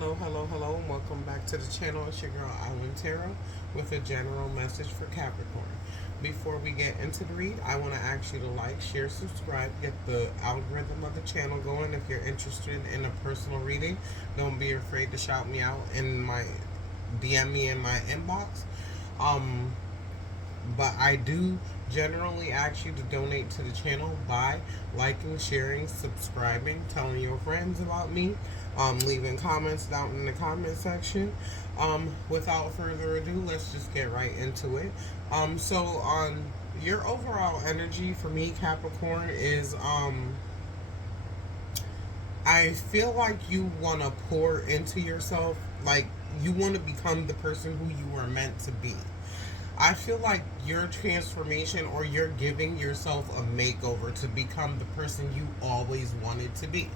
Hello, and welcome back to the channel. It's your girl Islandtaro with a general message for Capricorn. Before we get into the read, I want to ask you to like, share, subscribe, get the algorithm of the channel going. If you're interested in a personal reading, don't be afraid to shout me out in my DM me in my inbox. Um, but I do generally ask you to donate to the channel by liking, sharing, subscribing, telling your friends about me, leaving comments down in the comment section. Without further ado, let's just get right into it. So on your overall energy for me, Capricorn, is I feel like you want to pour into yourself, like you want to become the person who you were meant to be. I feel like your transformation, or you're giving yourself a makeover to become the person you always wanted to be.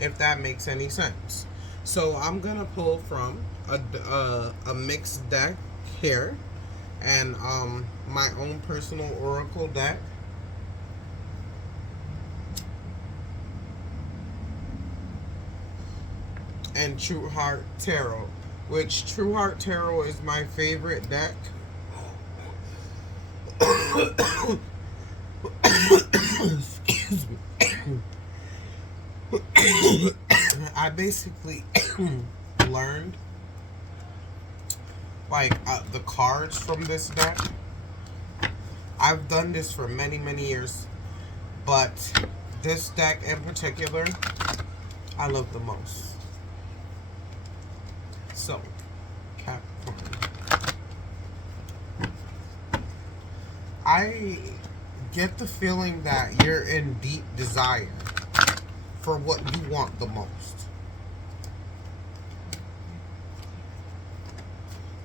If that makes any sense. So I'm gonna pull from a mixed deck here, and my own personal oracle deck. And True Heart Tarot, which True Heart Tarot is my favorite deck. Excuse me. I basically learned like the cards from this deck. I've done this for many years, but this deck in particular, I love the most. So, Capricorn, I get the feeling that you're in deep desire for what you want the most.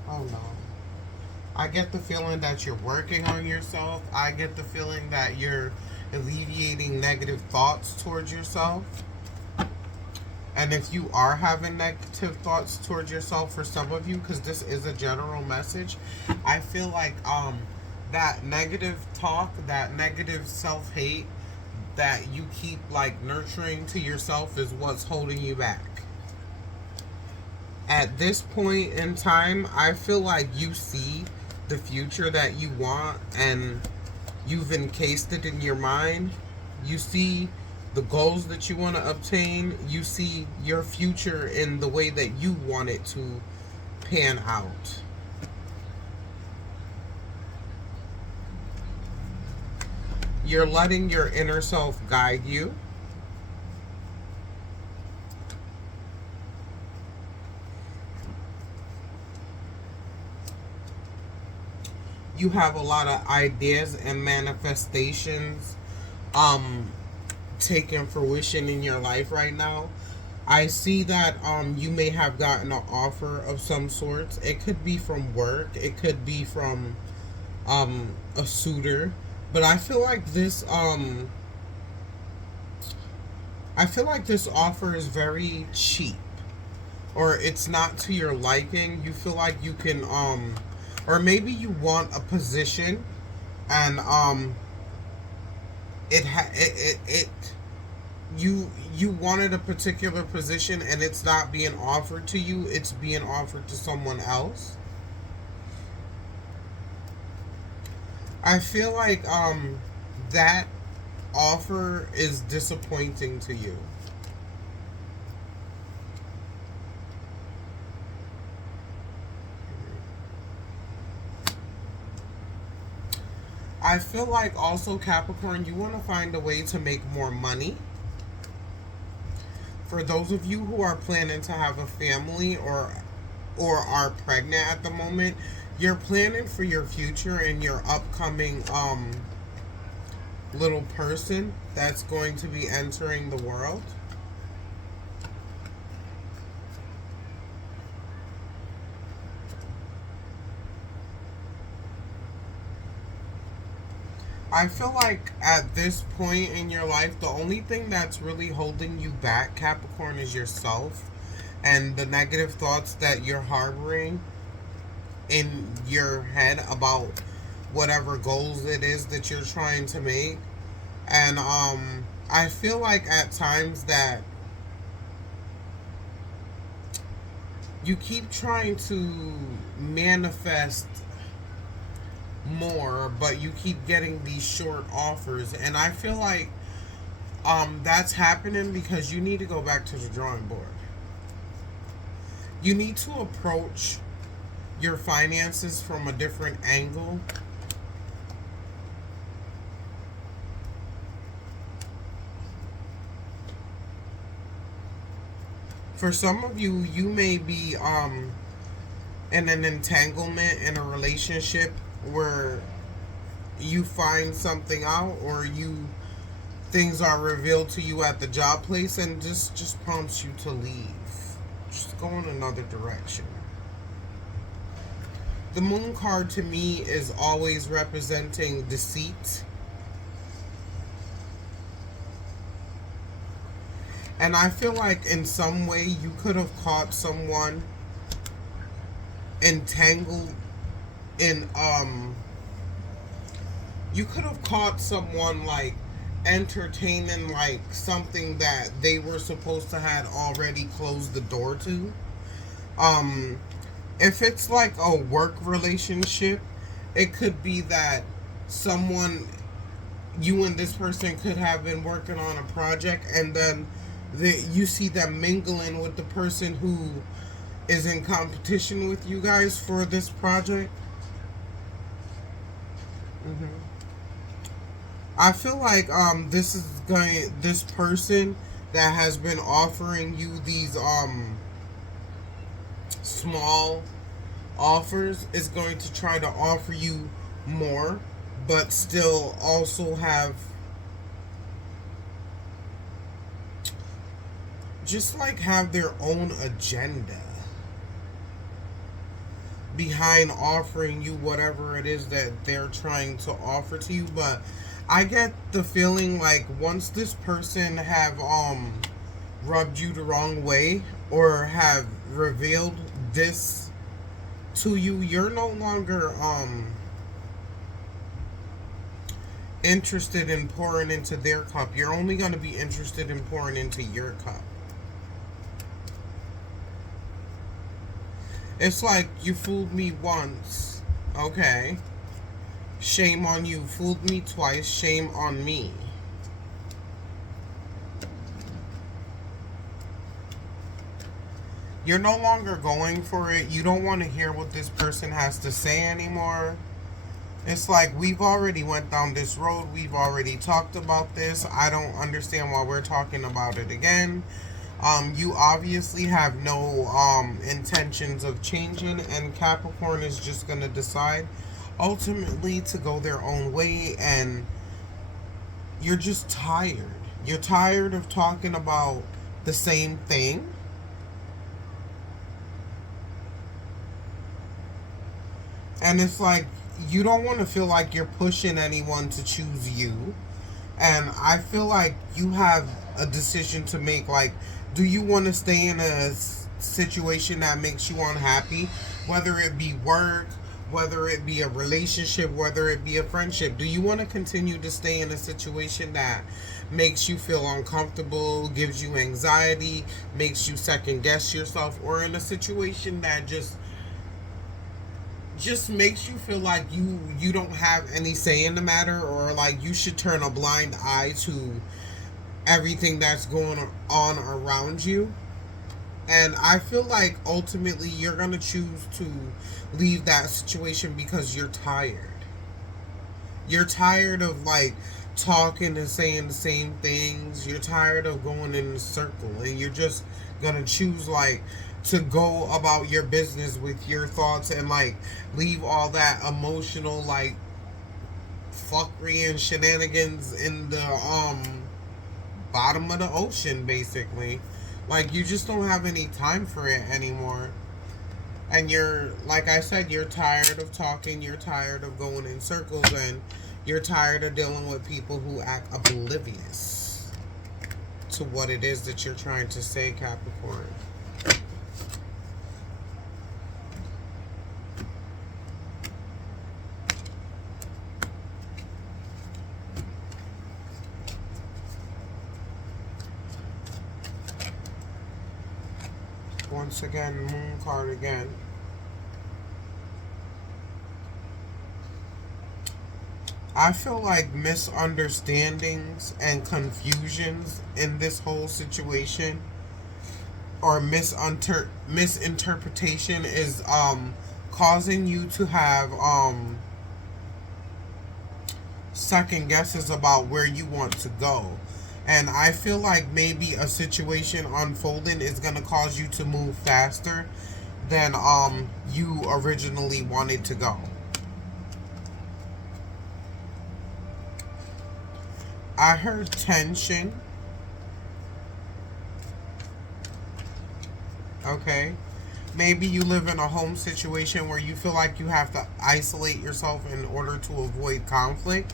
Oh no. I get the feeling that you're working on yourself. I get the feeling that you're alleviating negative thoughts towards yourself. And if you are having negative thoughts towards yourself, for some of you, because this is a general message, I feel like that negative talk, that negative self-hate that you keep like nurturing to yourself is what's holding you back. At this point in time, I feel like you see the future that you want, and you've encased it in your mind. You see the goals that you want to obtain. You see your future in the way that you want it to pan out. You're letting your inner self guide you. You have a lot of ideas and manifestations taking fruition in your life right now. I see that you may have gotten an offer of some sorts. It could be from work, it could be from a suitor, but I feel like this offer is very cheap, or it's not to your liking. You feel like you can or maybe you want a position, and you wanted a particular position and it's not being offered to you, it's being offered to someone else. I feel like that offer is disappointing to you. I feel like also, Capricorn, you want to find a way to make more money. For those of you who are planning to have a family, or are pregnant at the moment, you're planning for your future and your upcoming little person that's going to be entering the world. I feel like at this point in your life, the only thing that's really holding you back, Capricorn, is yourself and the negative thoughts that you're harboring in your head about whatever goals it is that you're trying to make. And I feel like at times that you keep trying to manifest more, but you keep getting these short offers, and I feel like that's happening because you need to go back to the drawing board. You need to approach your finances from a different angle. For some of you, you may be in an entanglement in a relationship where you find something out, or you things are revealed to you at the job place, and just prompts you to leave. Just go in another direction. The moon card to me is always representing deceit. And I feel like in some way you could have caught someone entangled in you could have caught someone like entertaining like something that they were supposed to had already closed the door to. If it's like a work relationship, it could be that someone, you and this person could have been working on a project, and then you see them mingling with the person who is in competition with you guys for this project. I feel like this person that has been offering you these small offers is going to try to offer you more, but still also have their own agenda behind offering you whatever it is that they're trying to offer to you. But I get the feeling like once this person have rubbed you the wrong way, or have revealed this to you, you're no longer interested in pouring into their cup. You're only going to be interested in pouring into your cup. It's like, you fooled me once, okay, shame on you. Fooled me twice, shame on me. You're no longer going for it. You don't want to hear what this person has to say anymore. It's like, we've already went down this road. We've already talked about this. I don't understand why we're talking about it again. You obviously have no intentions of changing, and Capricorn is just going to decide ultimately to go their own way, and you're just tired. You're tired of talking about the same thing. And it's like, you don't want to feel like you're pushing anyone to choose you. And I feel like you have a decision to make. Like, do you want to stay in a situation that makes you unhappy? Whether it be work, whether it be a relationship, whether it be a friendship. Do you want to continue to stay in a situation that makes you feel uncomfortable, gives you anxiety, makes you second guess yourself? Or in a situation that just makes you feel like you don't have any say in the matter, or like you should turn a blind eye to everything that's going on around you? And I feel like ultimately you're going to choose to leave that situation because you're tired. You're tired of like talking and saying the same things. You're tired of going in a circle, and you're just going to choose like to go about your business with your thoughts, and like leave all that emotional like fuckery and shenanigans in the bottom of the ocean, basically. Like, you just don't have any time for it anymore. And you're, like I said, you're tired of talking, you're tired of going in circles, and you're tired of dealing with people who act oblivious to what it is that you're trying to say, Capricorn. Once again, moon card again. I feel like misunderstandings and confusions in this whole situation, or misinterpretation, is causing you to have second guesses about where you want to go. And I feel like maybe a situation unfolding is going to cause you to move faster than you originally wanted to go. I heard tension. Okay. Maybe you live in a home situation where you feel like you have to isolate yourself in order to avoid conflict.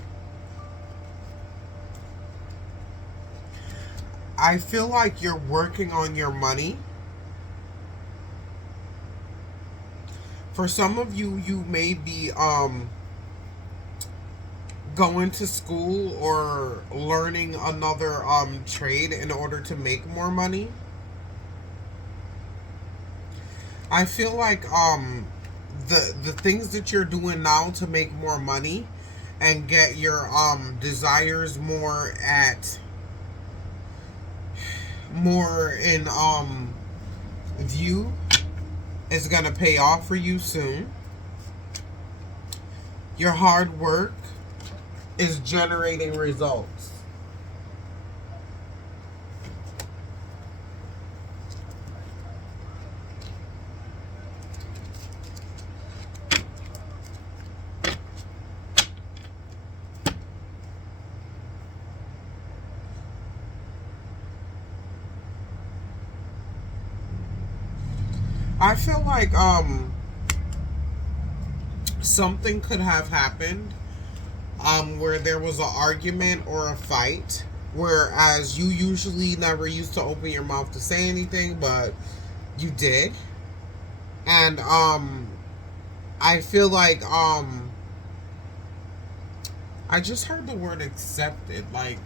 I feel like you're working on your money. For some of you, you may be going to school or learning another trade in order to make more money. I feel like the things that you're doing now to make more money and get your desires more in view is gonna pay off for you soon. Your hard work is generating results. I feel like something could have happened where there was an argument or a fight, whereas you usually never used to open your mouth to say anything, but you did. And I feel like I just heard the word accepted. Like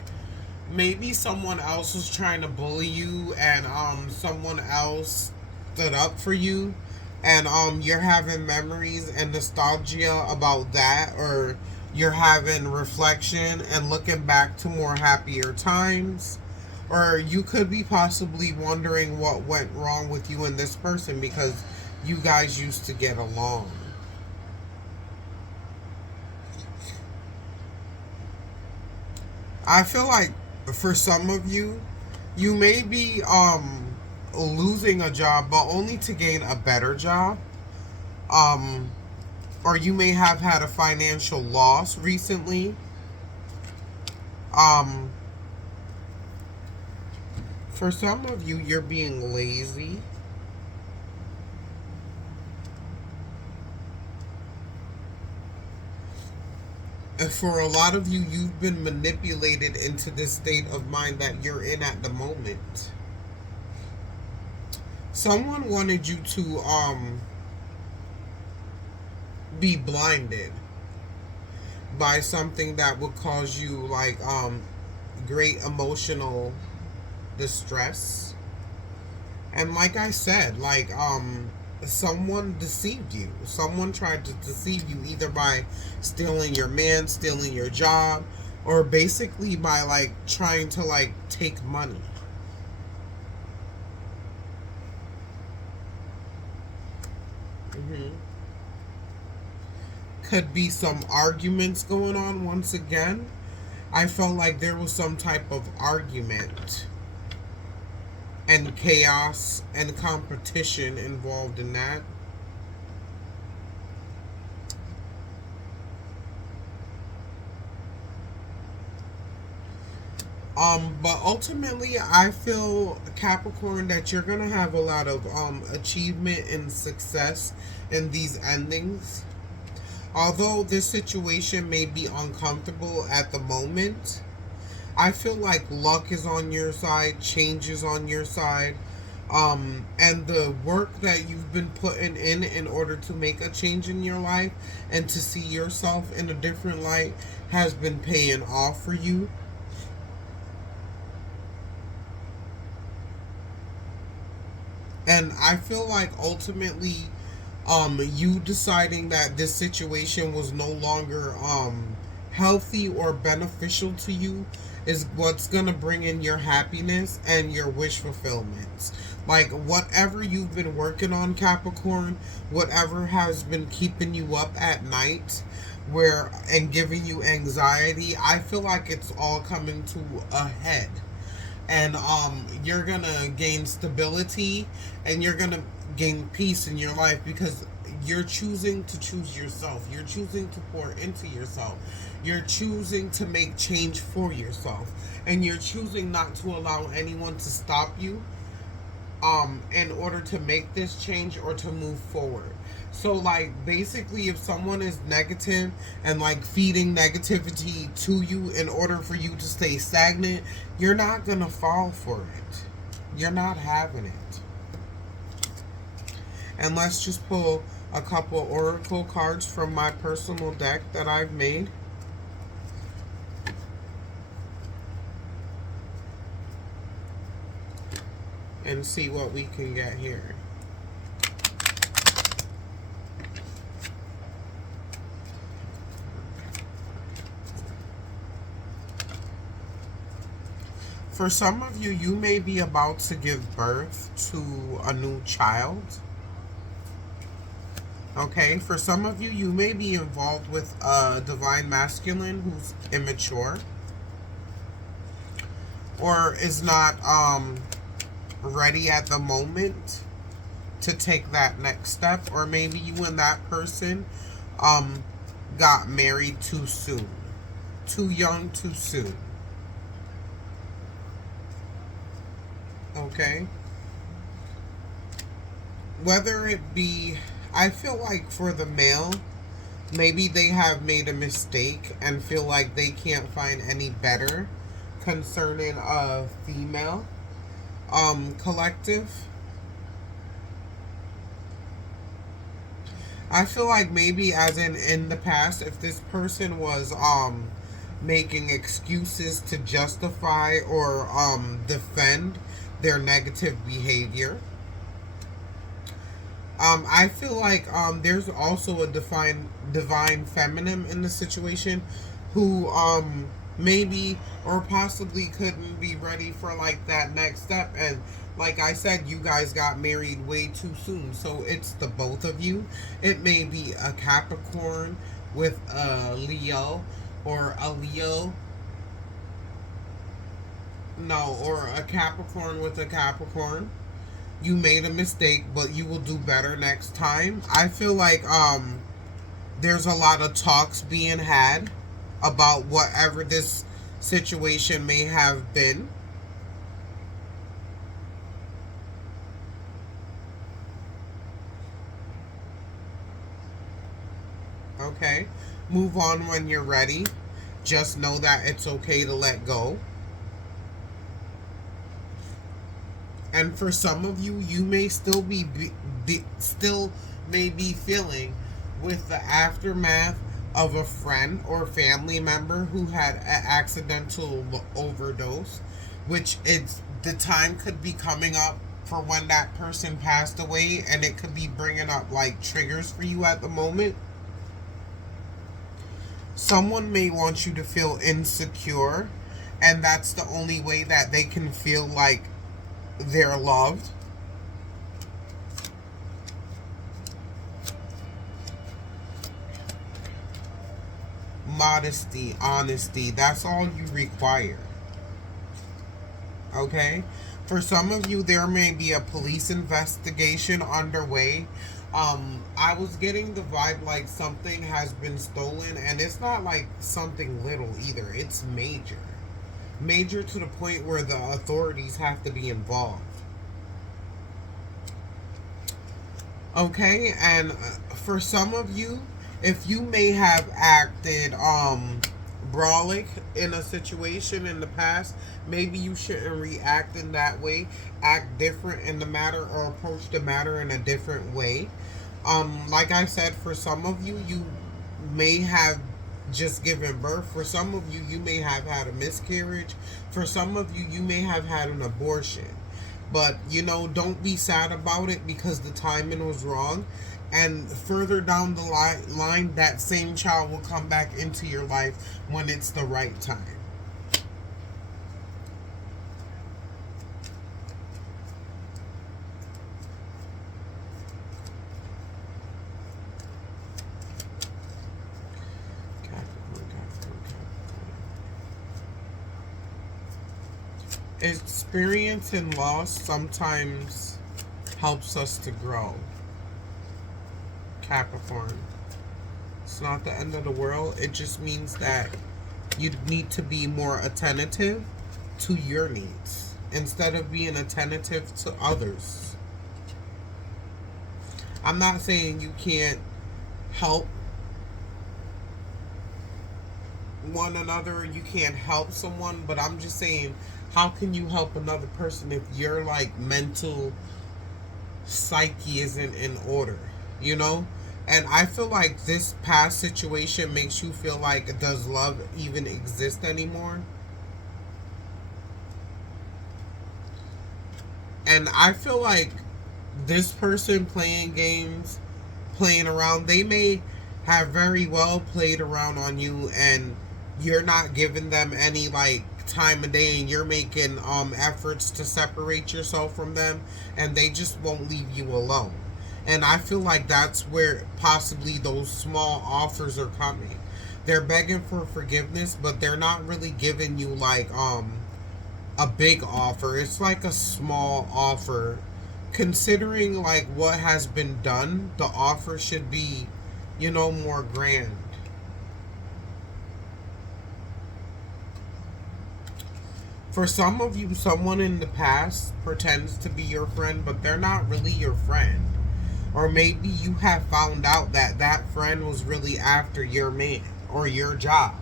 maybe someone else was trying to bully you, and someone else stood up for you, and you're having memories and nostalgia about that, or you're having reflection and looking back to more happier times, or you could be possibly wondering what went wrong with you and this person because you guys used to get along. I feel like for some of you, you may be losing a job, but only to gain a better job. Or you may have had a financial loss recently. Um, for some of you, you're being lazy. And for a lot of you, you've been manipulated into this state of mind that you're in at the moment. Someone wanted you to be blinded by something that would cause you like great emotional distress. And like I said, like someone deceived you. Someone tried to deceive you either by stealing your man, stealing your job, or basically by like trying to like take money. Mm-hmm. Could be some arguments going on once again. I felt like there was some type of argument and chaos and competition involved in that. But ultimately, I feel, Capricorn, that you're gonna have a lot of achievement and success in these endings. Although this situation may be uncomfortable at the moment, I feel like luck is on your side, change is on your side, and the work that you've been putting in order to make a change in your life and to see yourself in a different light has been paying off for you. And I feel like ultimately, you deciding that this situation was no longer healthy or beneficial to you is what's gonna bring in your happiness and your wish fulfillments. Like whatever you've been working on, Capricorn, whatever has been keeping you up at night, where and giving you anxiety, I feel like it's all coming to a head. And you're gonna gain stability, and you're gonna gain peace in your life because you're choosing to choose yourself. You're choosing to pour into yourself. You're choosing to make change for yourself, and you're choosing not to allow anyone to stop you in order to make this change or to move forward. So like basically if someone is negative and like feeding negativity to you in order for you to stay stagnant, you're not going to fall for it. You're not having it. And let's just pull a couple oracle cards from my personal deck that I've made. And see what we can get here. For some of you, you may be about to give birth to a new child. Okay, for some of you, you may be involved with a divine masculine who's immature or is not ready at the moment to take that next step, or maybe you and that person got married too soon, too young, too soon. Okay, whether it be, I feel like for the male, maybe they have made a mistake and feel like they can't find any better concerning a female collective. I feel like maybe as in the past, if this person was making excuses to justify or defend their negative behavior, I feel like there's also a divine feminine in the situation who maybe or possibly couldn't be ready for like that next step. And like I said, you guys got married way too soon, so it's the both of you. It may be a Capricorn with a Leo, or a Leo, no, or a Capricorn with a Capricorn. You made a mistake, but you will do better next time. I feel like there's a lot of talks being had about whatever this situation may have been. Okay? Move on when you're ready. Just know that it's okay to let go. And for some of you, you may still still may be feeling with the aftermath of a friend or family member who had an accidental overdose, which it's the time could be coming up for when that person passed away, and it could be bringing up like triggers for you at the moment. Someone may want you to feel insecure, and that's the only way that they can feel like they're loved. Modesty, honesty, that's all you require. Okay? For some of you, there may be a police investigation underway. I was getting the vibe like something has been stolen, and it's not like something little either. It's major. Major to the point where the authorities have to be involved. Okay? And for some of you, if you may have acted brolic in a situation in the past, maybe you shouldn't react in that way. Act different in the matter, or approach the matter in a different way. Like I said, for some of you, you may have just given birth. For some of you, you may have had a miscarriage. For some of you, you may have had an abortion. But, don't be sad about it because the timing was wrong. And further down the line, that same child will come back into your life when it's the right time. Experience and loss sometimes helps us to grow. Capricorn. It's not the end of the world. It just means that you need to be more attentive to your needs instead of being attentive to others. I'm not saying you can't help one another, you can't help someone, but I'm just saying, how can you help another person if your like mental psyche isn't in order, you know? And I feel like this past situation makes you feel like, does love even exist anymore? And I feel like this person playing games, playing around, they may have very well played around on you, and you're not giving them any like time of day, and you're making efforts to separate yourself from them, and they just won't leave you alone. And I feel like that's where possibly those small offers are coming. They're begging for forgiveness, but they're not really giving you like a big offer. It's like a small offer. Considering like what has been done, the offer should be, more grand. For some of you, someone in the past pretends to be your friend, but they're not really your friend. Or maybe you have found out that that friend was really after your man or your job.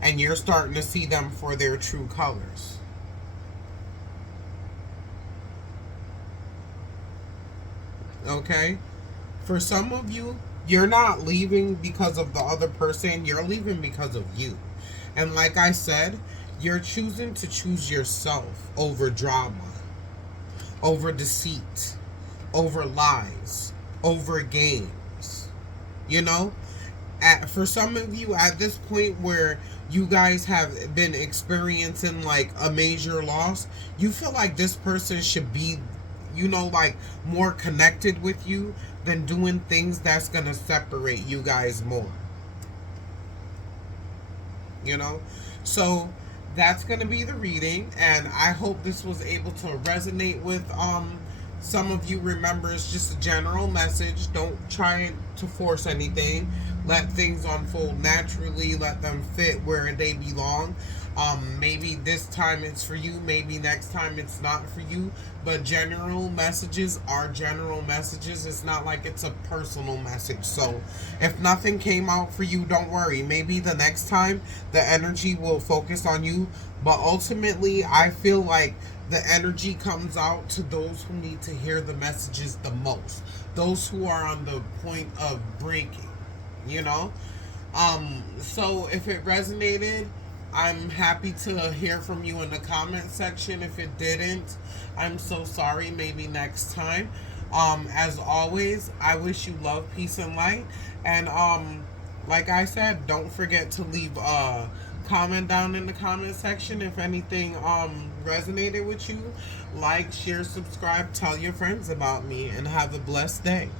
And you're starting to see them for their true colors. Okay? For some of you, you're not leaving because of the other person, you're leaving because of you. And like I said, you're choosing to choose yourself over drama, over deceit, over lies, over games. For some of you at this point where you guys have been experiencing like a major loss, you feel like this person should be, like more connected with you than doing things that's going to separate you guys more. So that's going to be the reading, and I hope this was able to resonate with some of you. Remember, it's just a general message. Don't try to force anything. Let things unfold naturally. Let them fit where they belong. Maybe this time it's for you, maybe next time it's not for you, but general messages are general messages. It's not like it's a personal message. So if nothing came out for you, don't worry. Maybe the next time the energy will focus on you, but ultimately I feel like the energy comes out to those who need to hear the messages the most, those who are on the point of breaking, so if it resonated, I'm happy to hear from you in the comment section. If it didn't, I'm so sorry. Maybe next time. As always, I wish you love, peace, and light. And like I said, don't forget to leave a comment down in the comment section if anything resonated with you. Like, share, subscribe, tell your friends about me, and have a blessed day.